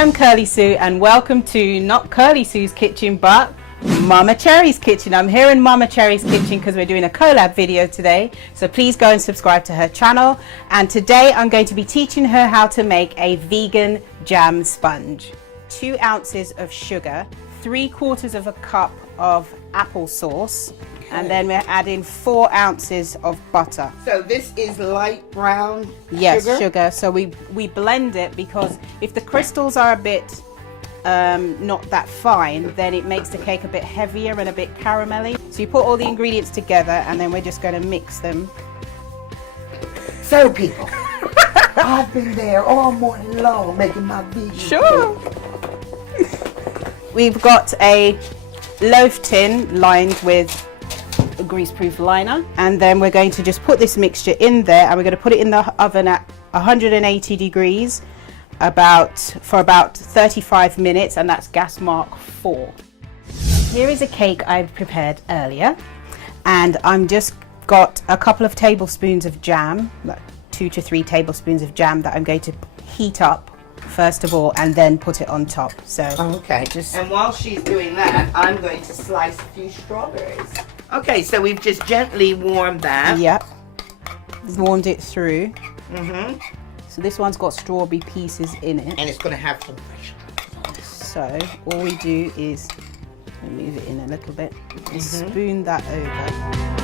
I'm Curly Sue and welcome to not Curly Sue's kitchen but Mama Cherri's kitchen. I'm here in Mama Cherri's kitchen because we're doing a collab video today. So please go and subscribe to her channel. And today I'm going to be teaching her how to make a vegan jam sponge. 2 ounces of sugar, 3/4 of a cup of applesauce, and then we're adding 4 ounces of butter. So this is light brown sugar? Yes, sugar. So we blend it because if the crystals are a bit not that fine, then it makes the cake a bit heavier and a bit caramelly. So you put all the ingredients together and then we're just going to mix them. So people, I've been there all morning long making my vegan cake. We've got a loaf tin lined with a greaseproof liner, and then we're going to just put this mixture in there and we're going to put it in the oven at 180 degrees for about 35 minutes, and that's gas mark 4. Here is a cake I've prepared earlier, and I'm just got a couple of tablespoons of jam, like 2 to 3 tablespoons of jam that I'm going to heat up first of all and then put it on top. So okay, and while she's doing that, I'm going to slice a few strawberries. Okay, so we've just gently warmed that. Yep, warmed it through. Mm-hmm. So this one's got strawberry pieces in it, and it's going to have some fresh. So all we do is move it in a little bit and spoon that over.